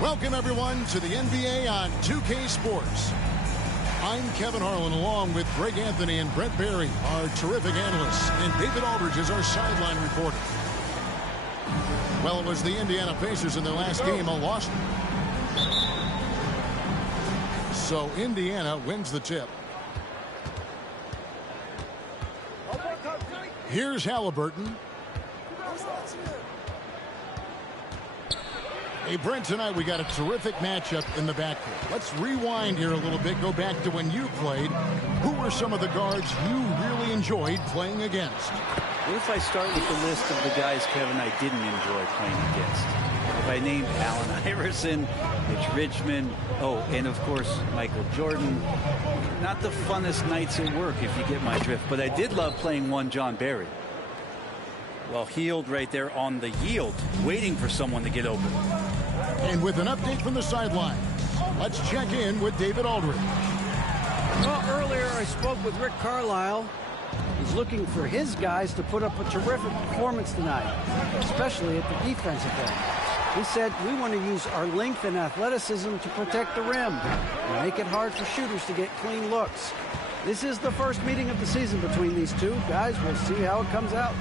Welcome, everyone, to the NBA on 2K Sports. I'm Kevin Harlan, along with Greg Anthony and Brett Barry, our terrific analysts, and David Aldridge is our sideline reporter. Well, it was the Indiana Pacers in their last game, a loss. So Indiana wins the tip. Here's Halliburton. Hey, Brent, tonight we got a terrific matchup in the backcourt. Let's rewind here a little bit, go back to when you played. Who were some of the guards you really enjoyed playing against? What if I start with the list of the guys, Kevin, I didn't enjoy playing against? If I named Allen Iverson, Mitch Richmond, and of course, Michael Jordan. Not the funnest nights at work, if you get my drift, but I did love playing one John Barry. Well, Hield right there on the yield, waiting for someone to get open. And with an update from the sideline, let's check in with David Aldridge. Well, earlier I spoke with Rick Carlisle. He's looking for his guys to put up a terrific performance tonight, especially at the defensive end. He said, we want to use our length and athleticism to protect the rim and make it hard for shooters to get clean looks. This is the first meeting of the season between these two. Guys, we'll see how it comes out.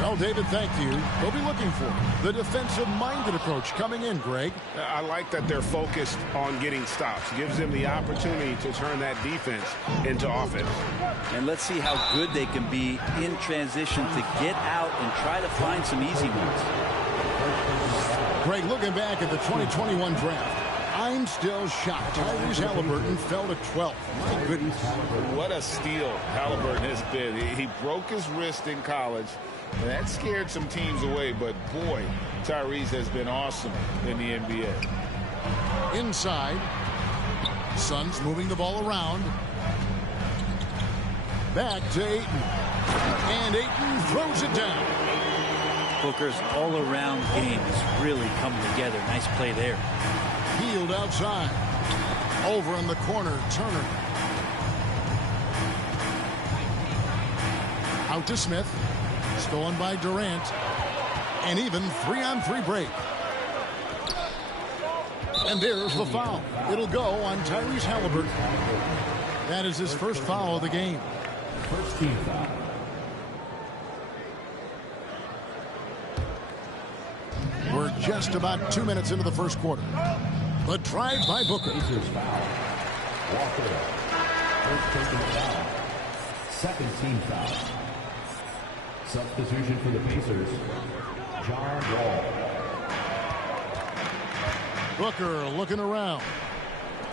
Well, David, thank you. They'll be looking for the defensive-minded approach coming in, Greg. I like that they're focused on getting stops. Gives them the opportunity to turn that defense into offense. And let's see how good they can be in transition to get out and try to find some easy ones. Greg, looking back at the 2021 draft, I'm still shocked. Tyrese Halliburton fell to 12th. My goodness. What a steal Halliburton has been. He broke his wrist in college. And that scared some teams away, but boy, Tyrese has been awesome in the NBA. Inside, Suns moving the ball around. Back to Ayton. And Ayton throws it down. Booker's all-around game is really coming together. Nice play there. Hield outside. Over in the corner, Turner. Out to Smith. Stolen by Durant. And even 3-on-3 break. And there's the foul. It'll go on Tyrese Halliburton. That is his first foul of the game. First team foul. We're just about 2 minutes into the first quarter. The drive by Booker. Pacers foul. Walker. First taken foul. Second team foul. Substitution for the Pacers, John Wall. Booker looking around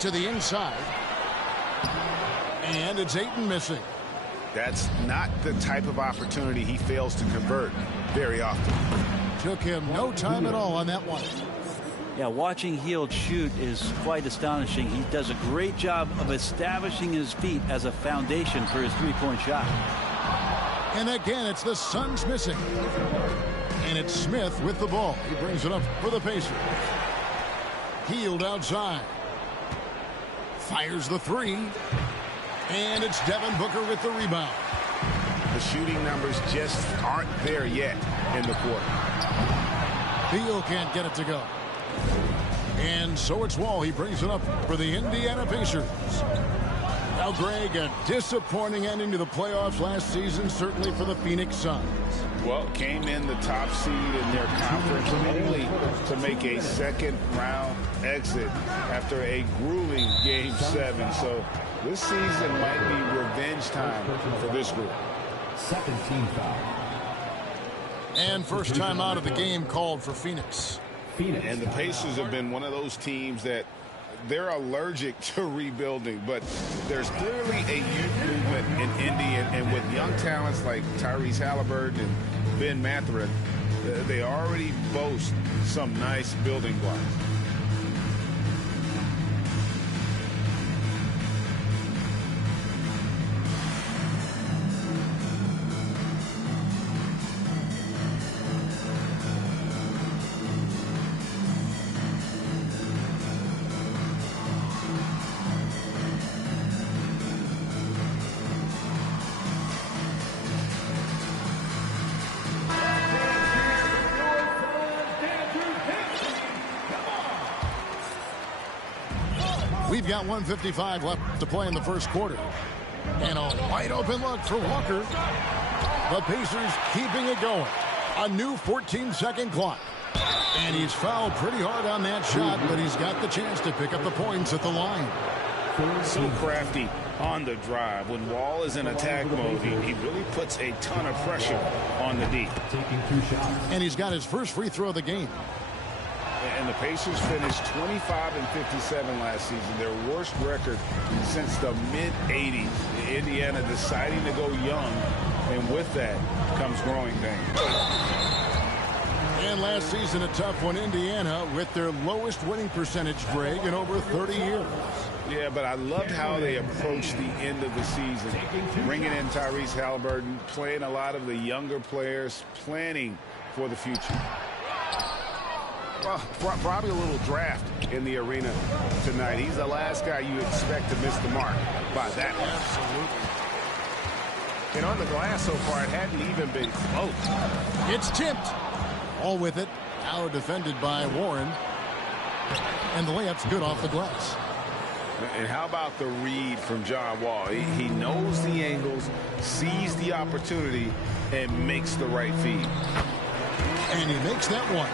to the inside. And it's Ayton missing. That's not the type of opportunity he fails to convert very often. Took him no time at all on that one. Yeah, watching Hield shoot is quite astonishing. He does a great job of establishing his feet as a foundation for his three-point shot. And again, it's the Suns missing. And it's Smith with the ball. He brings it up for the Pacers. Hield outside. Fires the three. And it's Devin Booker with the rebound. The shooting numbers just aren't there yet in the quarter. Beal can't get it to go. And so it's Wall. He brings it up for the Indiana Pacers. Now, Greg, a disappointing ending to the playoffs last season, certainly for the Phoenix Suns. Well, came in the top seed in their conference only to make a second-round exit after a grueling Game 7. So this season might be revenge time for this group. Second team foul. And first time out of the game called for Phoenix. And the Pacers have been one of those teams that they're allergic to rebuilding, but there's clearly a youth movement in Indy, and with young talents like Tyrese Halliburton and Ben Mathurin, they already boast some nice building blocks. We've got 1:55 left to play in the first quarter. And a wide open look for Walker. The Pacers keeping it going. A new 14-second clock. And he's fouled pretty hard on that shot, but he's got the chance to pick up the points at the line. So crafty on the drive. When Wall is in attack mode, he really puts a ton of pressure on the D. Taking 2 shots. And he's got his first free throw of the game. And the Pacers finished 25-57 last season, their worst record since the mid-'80s. Indiana deciding to go young, and with that comes growing pains. And last season, a tough one, Indiana, with their lowest winning percentage, Greg, in over 30 years. Yeah, but I loved how they approached the end of the season, bringing in Tyrese Halliburton, playing a lot of the younger players, planning for the future. Well, probably a little draft in the arena tonight. He's the last guy you expect to miss the mark by that much. Absolutely. And on the glass so far, it hadn't even been close. It's tipped. All with it. Now defended by Warren. And the layup's good off the glass. And how about the read from John Wall? He knows the angles, sees the opportunity, and makes the right feed. And he makes that one.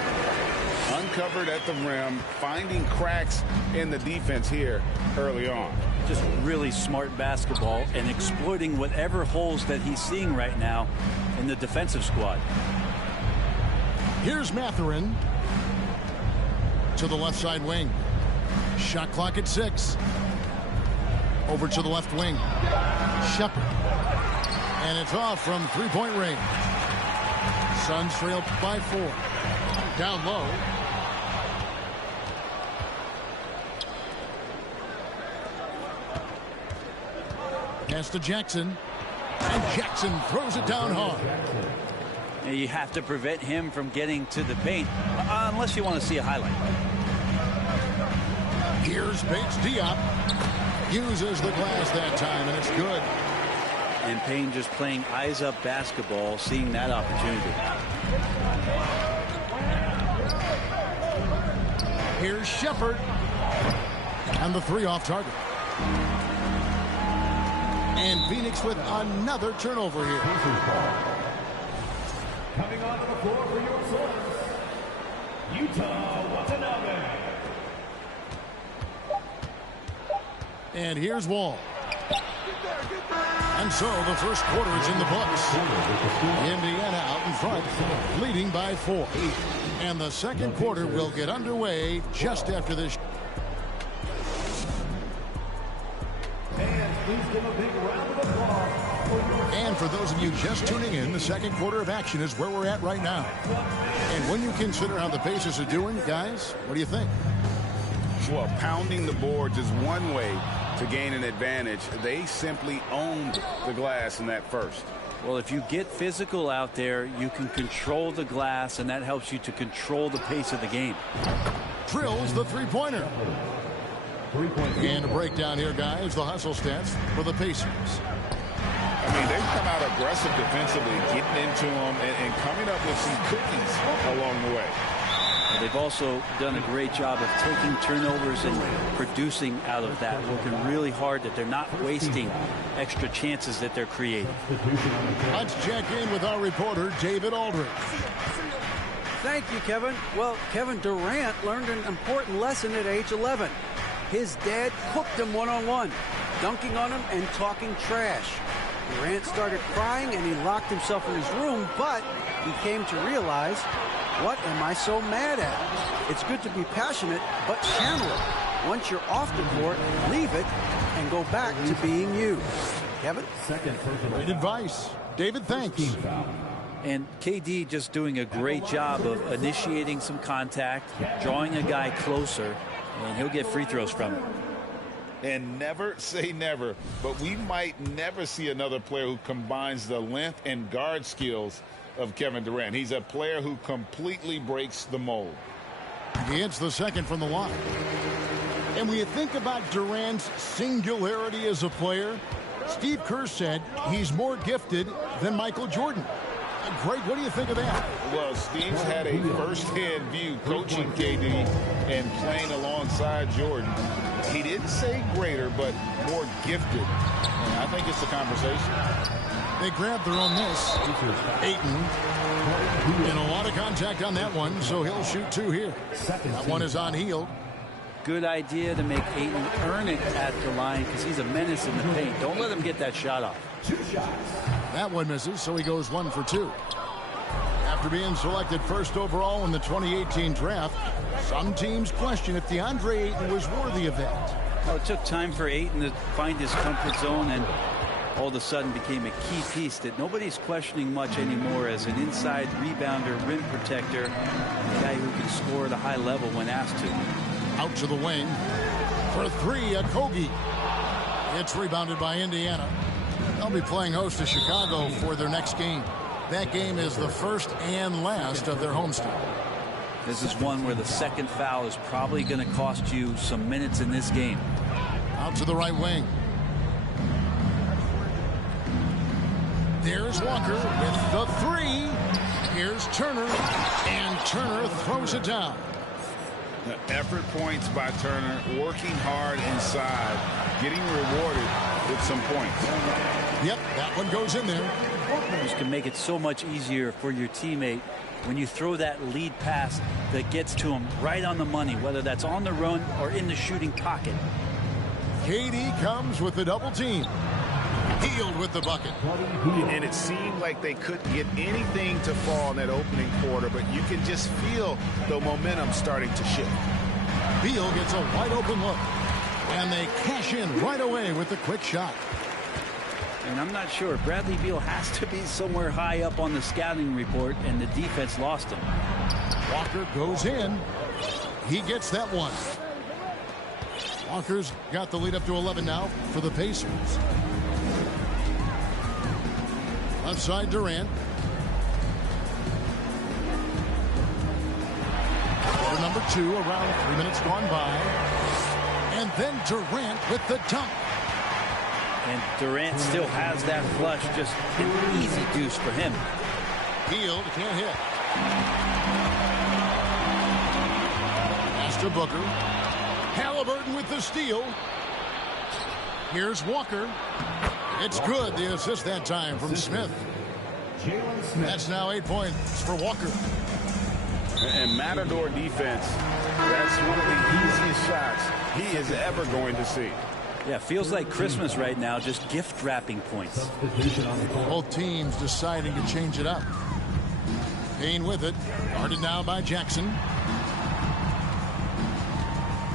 Uncovered at the rim, finding cracks in the defense here early on. Just really smart basketball and exploiting whatever holes that he's seeing right now in the defensive squad. Here's Mathurin to the left side wing. Shot clock at 6. Over to the left wing. Shepherd. And it's off from three-point range. Suns trail by 4. Down low. Pass to Jackson. And Jackson throws it down hard. You have to prevent him from getting to the paint, unless you want to see a highlight. Here's Bates Diop. Uses the glass that time, and it's good. And Payne just playing eyes-up basketball, seeing that opportunity. Here's Shepherd. And the 3 off target. And Phoenix with another turnover here. Coming onto the floor for your Suns, Yuta Watanabe. And here's Wall. And so the first quarter is in the books. Indiana out in front, leading by 4. And the second quarter will get underway just after this. And please give a big round of applause. And for those of you just tuning in, the second quarter of action is where we're at right now. And when you consider how the Pacers are doing, guys, what do you think? Well, pounding the boards is one way to gain an advantage. They simply owned the glass in that first. Well, if you get physical out there, you can control the glass, and that helps you to control the pace of the game. Drills the three-pointer. And a breakdown here, guys, the hustle stats for the Pacers. I mean, they've come out aggressive defensively, getting into them and coming up with some cookies along the way. They've also done a great job of taking turnovers and producing out of that, working really hard that they're not wasting extra chances that they're creating. Let's check in with our reporter, David Aldridge. Thank you, Kevin. Well, Kevin Durant learned an important lesson at age 11. His dad cooked him one-on-one, dunking on him and talking trash. Durant started crying and he locked himself in his room, but he came to realize, what am I so mad at? It's good to be passionate, but channel it. Once you're off the court, leave it and go back to being you. Kevin? Great advice. David, thanks. And KD just doing a great job of initiating some contact, drawing a guy closer, and he'll get free throws from it. And never say never, but we might never see another player who combines the length and guard skills of Kevin Durant. He's a player who completely breaks the mold. He hits the second from the line. And when you think about Durant's singularity as a player, Steve Kerr said he's more gifted than Michael Jordan. Greg, what do you think of that? Well, Steve's had a first-hand view coaching KD and playing alongside Jordan. He didn't say greater, but more gifted. And I think it's a conversation. They grabbed their own miss. Ayton. And a lot of contact on that one, so he'll shoot 2 here. That one is on Hield. Good idea to make Ayton earn it at the line because he's a menace in the paint. Don't let him get that shot off. That one misses, so he goes 1 for 2. After being selected first overall in the 2018 draft, some teams question if DeAndre Ayton was worthy of that. Well, it took time for Ayton to find his comfort zone and all of a sudden became a key piece that nobody's questioning much anymore as an inside rebounder, rim protector, a guy who can score at a high level when asked to. Out to the wing. For 3, Okogie. It's rebounded by Indiana. They'll be playing host to Chicago for their next game. That game is the first and last of their homestand. This is one where the second foul is probably going to cost you some minutes in this game. Out to the right wing. There's Walker with the 3. Here's Turner, and Turner throws it down. The effort points by Turner, working hard inside, getting rewarded with some points. Yep, that one goes in there. This can make it so much easier for your teammate when you throw that lead pass that gets to him right on the money, whether that's on the run or in the shooting pocket. KD comes with the double team. Hield with the bucket. And it seemed like they couldn't get anything to fall in that opening quarter, but you can just feel the momentum starting to shift. Beal gets a wide open look, and they cash in right away with the quick shot. And I'm not sure. Bradley Beal has to be somewhere high up on the scouting report, and the defense lost him. Walker goes in. He gets that one. Walker's got the lead up to 11 now for the Pacers. Left side, Durant. Quarter number 2, around 3 minutes gone by. And then Durant with the dunk. And Durant still has that flush, just an easy deuce for him. Hield can't hit. Pass to Booker. Halliburton with the steal. Here's Walker. It's good. The assist that time from Smith. That's now 8 points for Walker. And Matador defense, that's one of the easiest shots he is ever going to see. Yeah, feels like Christmas right now, just gift wrapping points. Both teams deciding to change it up. Payne with it. Guarded now by Jackson.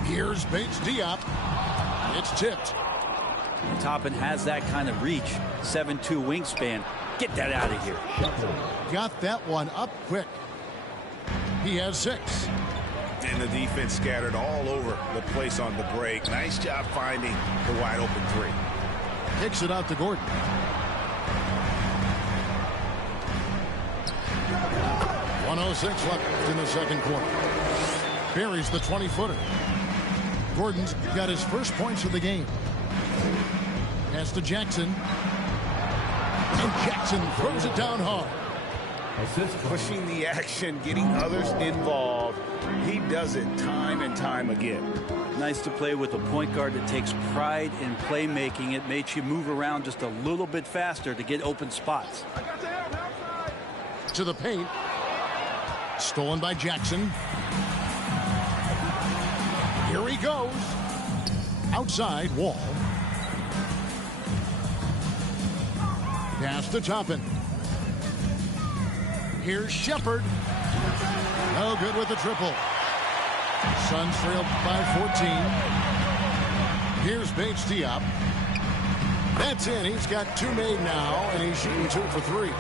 Here's Bates Diop. It's tipped. Toppin has that kind of reach. 7'2" wingspan. Get that out of here. Got that one up quick. He has 6. And the defense scattered all over the place on the break. Nice job finding the wide open 3. Kicks it out to Gordon. .106 left in the second quarter. Buries the 20-footer. Gordon's got his first points of the game. Pass to Jackson. And Jackson throws it down hard. Pushing the action, getting others involved. He does it time and time again. Nice to play with a point guard that takes pride in playmaking. It makes you move around just a little bit faster to get open spots. To the paint. Stolen by Jackson. Here he goes. Outside, Wall. Pass to Toppin. Here's Shepard. No good with the triple. Suns trail by 14. Here's Bates Diop. That's in. He's got 2 made now, and he's shooting 2 for 3.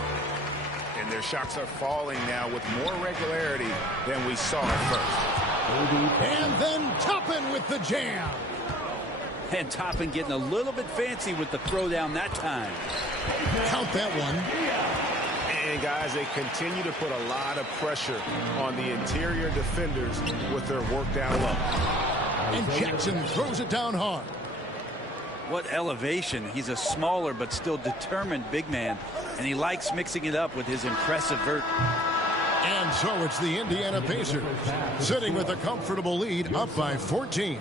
And their shots are falling now with more regularity than we saw at first. And then Toppin with the jam. And Toppin getting a little bit fancy with the throwdown that time. Count that one. And guys, they continue to put a lot of pressure on the interior defenders with their work down low. And Jackson throws it down hard. What elevation. He's a smaller but still determined big man. And he likes mixing it up with his impressive vert. And so it's the Indiana Pacers sitting with a comfortable lead up by 14.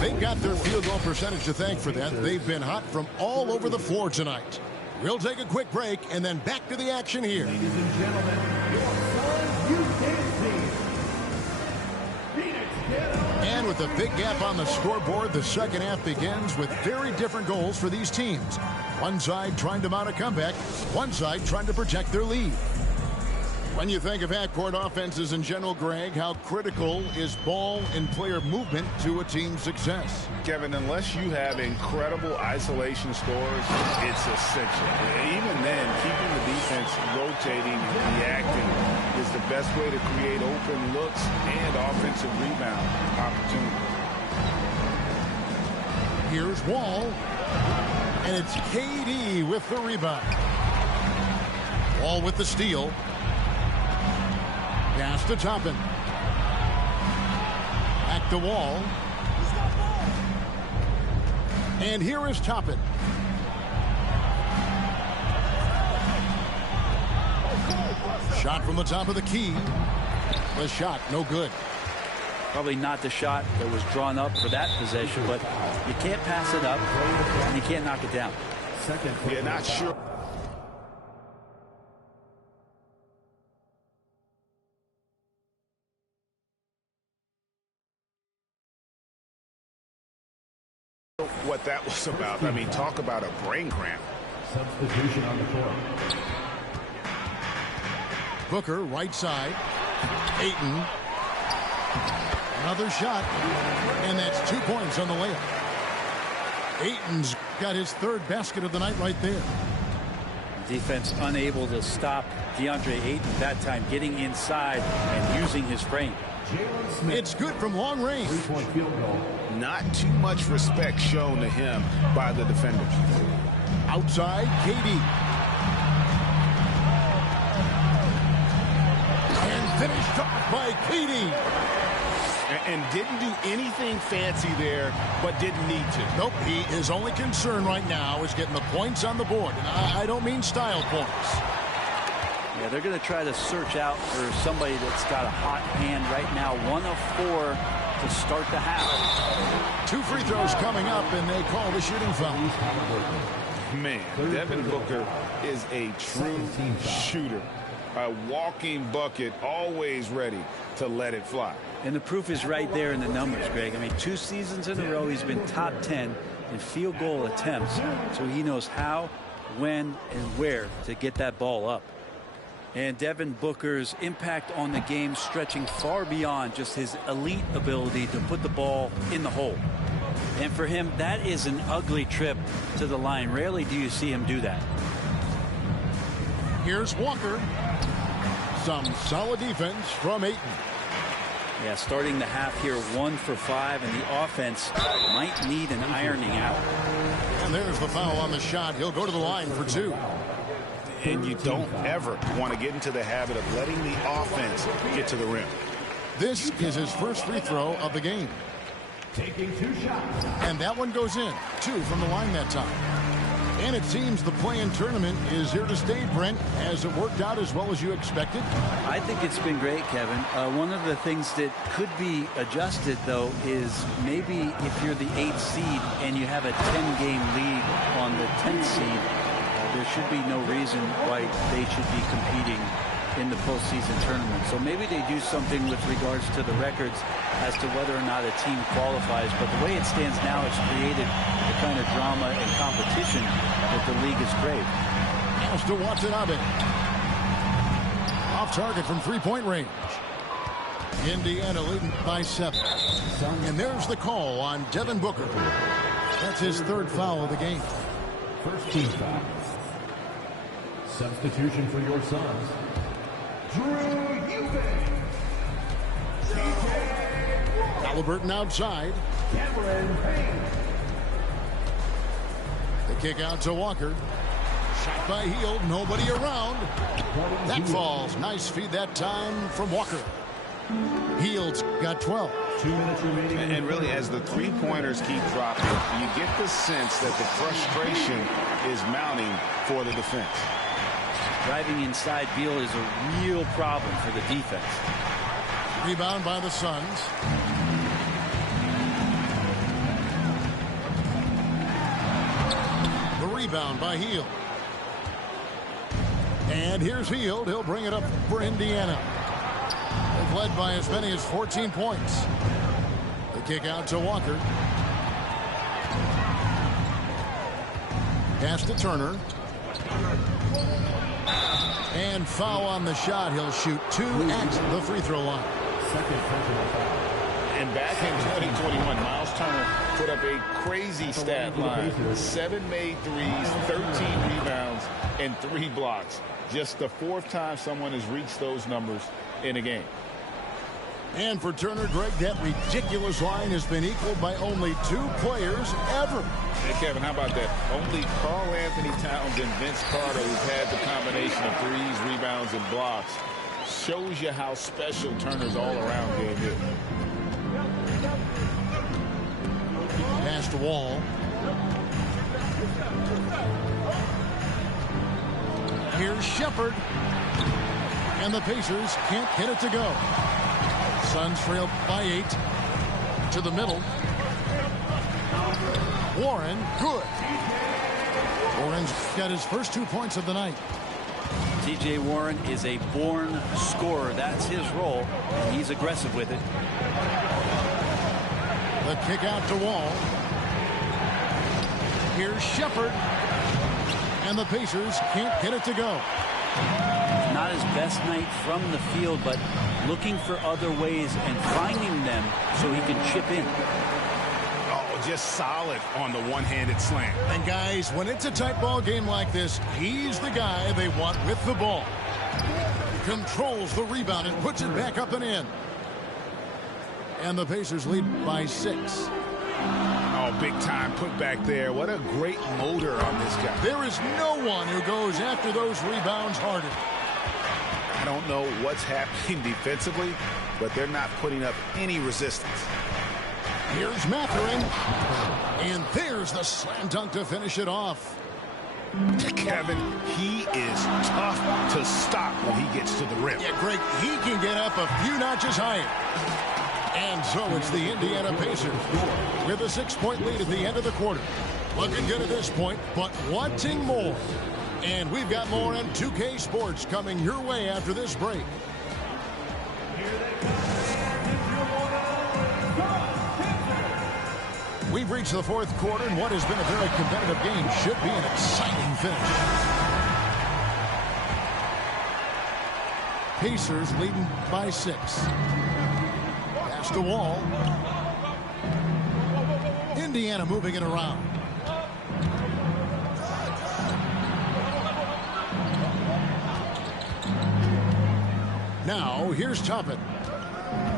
They've got their field goal percentage to thank for that. They've been hot from all over the floor tonight. We'll take a quick break and then back to the action here. Ladies and gentlemen, your Suns UConn team. Phoenix Candlelight. And with a big gap on the scoreboard, the second half begins with very different goals for these teams. One side trying to mount a comeback, one side trying to protect their lead. When you think of half-court offenses in general, Greg, how critical is ball and player movement to a team's success? Kevin, unless you have incredible isolation scores, it's essential. Even then, keeping the defense rotating and reacting is the best way to create open looks and offensive rebound opportunities. Here's Wall, and it's KD with the rebound. Wall with the steal. Pass to Toppin. Back to Wall. And here is Toppin. Shot from the top of the key. The shot, no good. Probably not the shot that was drawn up for that possession, but you can't pass it up, and you can't knock it down. Yeah, not sure. What that was about. I mean, talk about a brain cramp. Substitution on the court. Booker, right side. Ayton. Another shot. And that's 2 points on the layup. Ayton's got his third basket of the night right there. Defense unable to stop DeAndre Ayton that time, getting inside and using his frame. Jalen Smith. It's good from long range. 3-point field goal. Not too much respect shown to him by the defenders. Outside, KD. And finished off by KD. And didn't do anything fancy there, but didn't need to. Nope, his only concern right now is getting the points on the board. And I don't mean style points. Yeah, they're going to try to search out for somebody that's got a hot hand right now. 1 of 4 to start the half. 2 free throws coming up, and they call the shooting foul. Man, Devin Booker is a true shooter. A walking bucket, always ready to let it fly. And the proof is right there in the numbers, Greg. I mean, 2 seasons in a row, he's been top 10 in field goal attempts. So he knows how, when, and where to get that ball up. And Devin Booker's impact on the game stretching far beyond just his elite ability to put the ball in the hole. And for him, that is an ugly trip to the line. Rarely do you see him do that. Here's Walker. Some solid defense from Ayton. Yeah, starting the half here 1 for 5, and the offense might need an ironing out. And there's the foul on the shot. He'll go to the line for 2. And you don't ever want to get into the habit of letting the offense get to the rim. This is his first free throw of the game. Taking 2 shots. And that one goes in. 2 from the line that time. And it seems the play-in tournament is here to stay, Brent. Has it worked out as well as you expected? I think it's been great, Kevin. One of the things that could be adjusted, though, is maybe if you're the 8th seed and you have a 10-game lead on the 10th seed, there should be no reason why they should be competing in the postseason tournament. So maybe they do something with regards to the records as to whether or not a team qualifies. But the way it stands now, it's created the kind of drama and competition that the league has craved. Now to Watanabe. Off target from 3-point range. Indiana leading by 7. And there's the call on Devin Booker. That's his 3rd foul of the game. First team foul. Substitution for your Suns. Drew Eubanks. Halliburton outside. Cameron Payne. The kick out to Walker. Shot by Hield. Nobody around. That falls. Nice feed that time from Walker. Hield's got 12. 2 minutes remaining. And really, as the 3-pointers keep dropping, you get the sense that the frustration is mounting for the defense. Driving inside Beal is a real problem for the defense. Rebound by the Suns. rebound by Hield. And here's Hield. He'll bring it up for Indiana. They've led by as many as 14 points. The kick out to Walker. Pass to Turner. And foul on the shot. He'll shoot 2 at the free throw line. And back in 2021, Miles Turner put up a crazy stat line. 7 made threes, 13 rebounds, and 3 blocks. Just the 4th time someone has reached those numbers in a game. And for Turner, Greg, that ridiculous line has been equaled by only 2 players ever. Hey, Kevin, how about that? Only Karl Anthony Towns and Vince Carter, who've had the combination of threes, rebounds, and blocks. Shows you how special Turner's all-around game is. Pass to Wall. Here's Shepherd. And the Pacers can't get it to go. Suns trail by 8. To the middle. Warren, good. Warren's got his first 2 points of the night. T.J. Warren is a born scorer. That's his role, and he's aggressive with it. The kick out to Wall. Here's Shepherd. And the Pacers can't get it to go. Not his best night from the field, but looking for other ways and finding them so he can chip in. Oh, just solid on the one-handed slam. And guys, when it's a tight ball game like this, he's the guy they want with the ball. Controls the rebound and puts it back up and in. And the Pacers lead by 6. Oh, big time put back there. What a great motor on this guy. There is no one who goes after those rebounds harder. I don't know what's happening defensively, but they're not putting up any resistance. Here's Mathurin. And there's the slam dunk to finish it off. Kevin, he is tough to stop when he gets to the rim. Yeah, Greg, he can get up a few notches higher. And so it's the Indiana Pacers with a 6-point lead at the end of the quarter. Looking good at this point, but wanting more. And we've got more on 2K Sports coming your way after this break. We've reached the 4th quarter, and what has been a very competitive game should be an exciting finish. Pacers leading by 6. Pass to Wall. Indiana moving it around. Now, here's Toppin.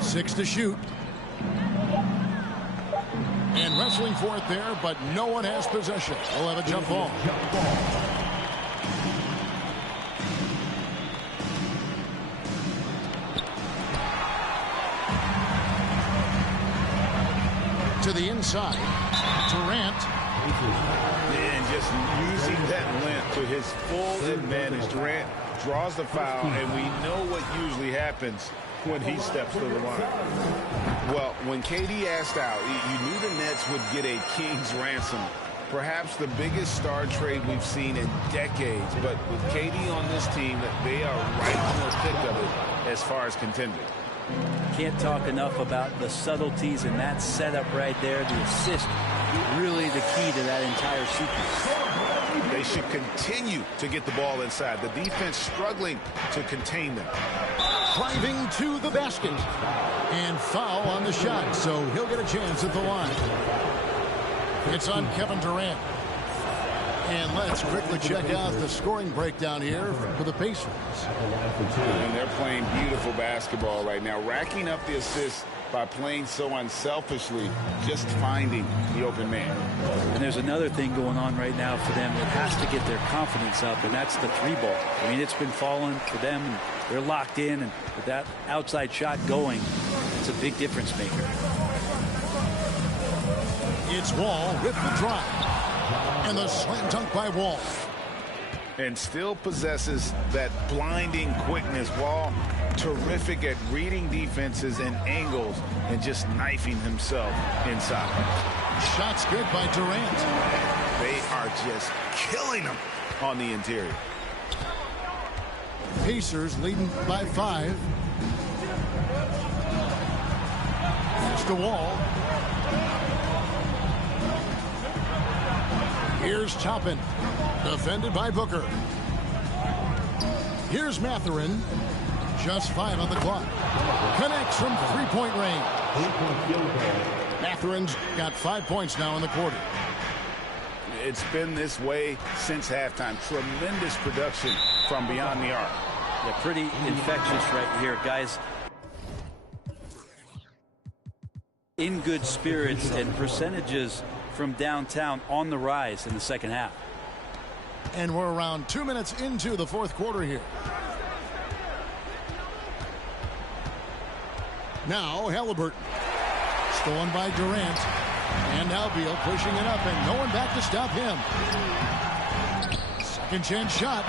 6 to shoot. And wrestling for it there, but no one has possession. We'll have a jump ball. To the inside. Durant. And just using that length to his full advantage. Durant draws the foul, and we know what usually happens when he steps to the line. Well, when KD asked out, you knew the Nets would get a king's ransom. Perhaps the biggest star trade we've seen in decades. But with KD on this team, they are right in the thick of it as far as contenders. Can't talk enough about the subtleties in that setup right there. The assist, really the key to that entire sequence. They should continue to get the ball inside. The defense struggling to contain them. Driving to the basket. And foul on the shot, so he'll get a chance at the line. It's on Kevin Durant. And let's quickly check out the scoring breakdown here for the Pacers. And they're playing beautiful basketball right now, racking up the assists by playing so unselfishly, just finding the open man. And there's another thing going on right now for them that has to get their confidence up, and that's the 3-ball. I mean, it's been falling for them, and they're locked in, and with that outside shot going, it's a big difference maker. It's Wall with the drive. And the slam dunk by Wall. And still possesses that blinding quickness. Wall, terrific at reading defenses and angles and just knifing himself inside. Shots good by Durant. They are just killing them on the interior. Pacers leading by 5. It's the Wall. Here's Toppin, defended by Booker. Here's Mathurin, just 5 on the clock. Connects from three-point range. Mathurin's got 5 points now in the quarter. It's been this way since halftime. Tremendous production from beyond the arc. Yeah, pretty infectious right here, guys. In good spirits, and percentages from downtown on the rise in the second half. And we're around 2 minutes into the fourth quarter here. Now Halliburton. Stolen by Durant. And now Beal pushing it up, and no one back to stop him. Second chance shot.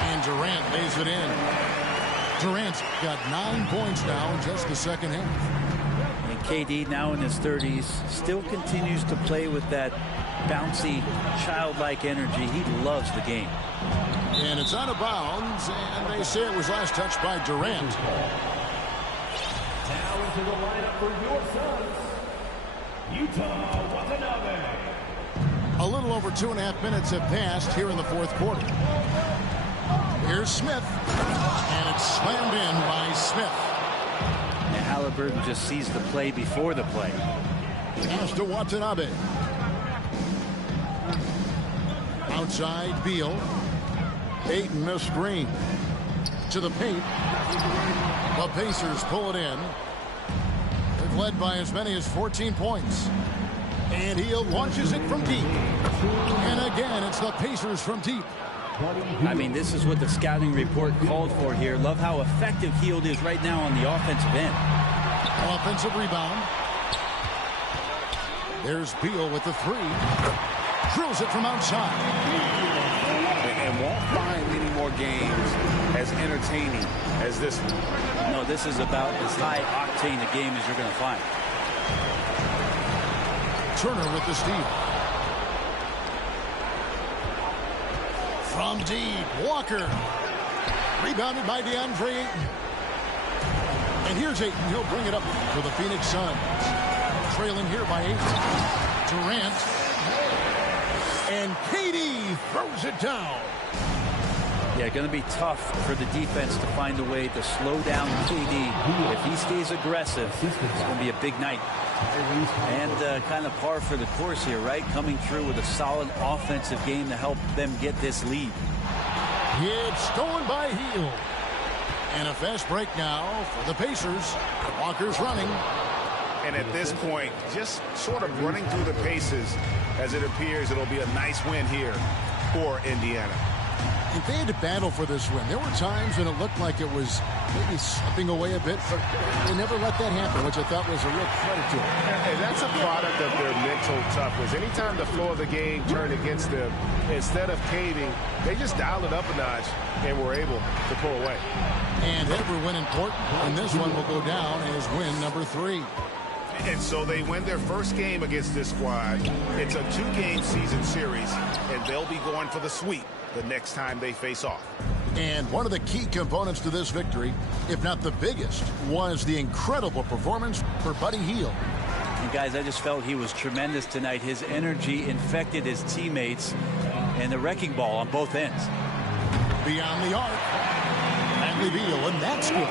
And Durant lays it in. Durant's got 9 points now in just the second half. And KD, now in his 30s, still continues to play with that bouncy, childlike energy. He loves the game. And it's out of bounds, and they say it was last touched by Durant. Now into the lineup for your Suns, Yuta Watanabe. A little over 2.5 minutes have passed here in the fourth quarter. Here's Smith, and it's slammed in by Smith. And Halliburton just sees the play before the play. Pass to Watanabe. Outside Beal. Ayton a screen. To the paint. The Pacers pull it in. They've led by as many as 14 points. And Hield launches it from deep. And again, it's the Pacers from deep. I mean, this is what the scouting report called for here. Love how effective Hield is right now on the offensive end. Offensive rebound. There's Beal with the 3. Drills it from outside. And won't find many more games as entertaining as this one. No, this is about as high octane a game as you're going to find. Turner with the steal. From deep, Walker. Rebounded by DeAndre Ayton. And here's Ayton. He'll bring it up for the Phoenix Suns. Trailing here by 8. Durant. And KD throws it down. Yeah, going to be tough for the defense to find a way to slow down KD. If he stays aggressive, it's going to be a big night. And kind of par for the course here, right? Coming through with a solid offensive game to help them get this lead. It's stolen by Hield. And a fast break now for the Pacers. Walker's running. And at this point, just sort of running through the paces as it appears it'll be a nice win here for Indiana. And they had to battle for this win. There were times when it looked like it was maybe slipping away a bit, but they never let that happen, which I thought was a real credit to them. And that's a product of their mental toughness. Anytime the flow of the game turned against them, instead of caving, they just dialed it up a notch and were able to pull away. And every win important, and this one will go down as win number 3. And so they win their first game against this squad. It's a 2-game season series, and they'll be going for the sweep the next time they face off. And one of the key components to this victory, if not the biggest, was the incredible performance for Buddy Hield. And guys, I just felt he was tremendous tonight. His energy infected his teammates, and the wrecking ball on both ends. Beyond the arc, Bradley Beal, and that's good.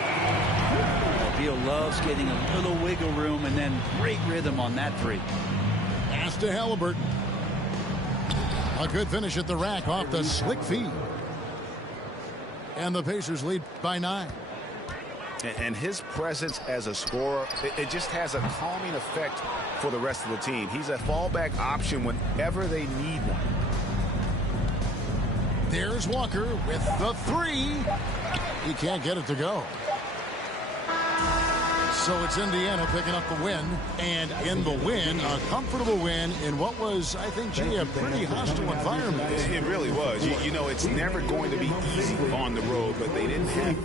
Beal loves getting a little wiggle room, and then great rhythm on that 3. Pass to Halliburton. A good finish at the rack off the slick feed. And the Pacers lead by 9. And his presence as a scorer, it just has a calming effect for the rest of the team. He's a fallback option whenever they need one. There's Walker with the 3. He can't get it to go. So it's Indiana picking up the win, and in the win, a comfortable win in what was, I think, Jay, a pretty hostile environment. It really was. You know, it's never going to be easy on the road, but they didn't have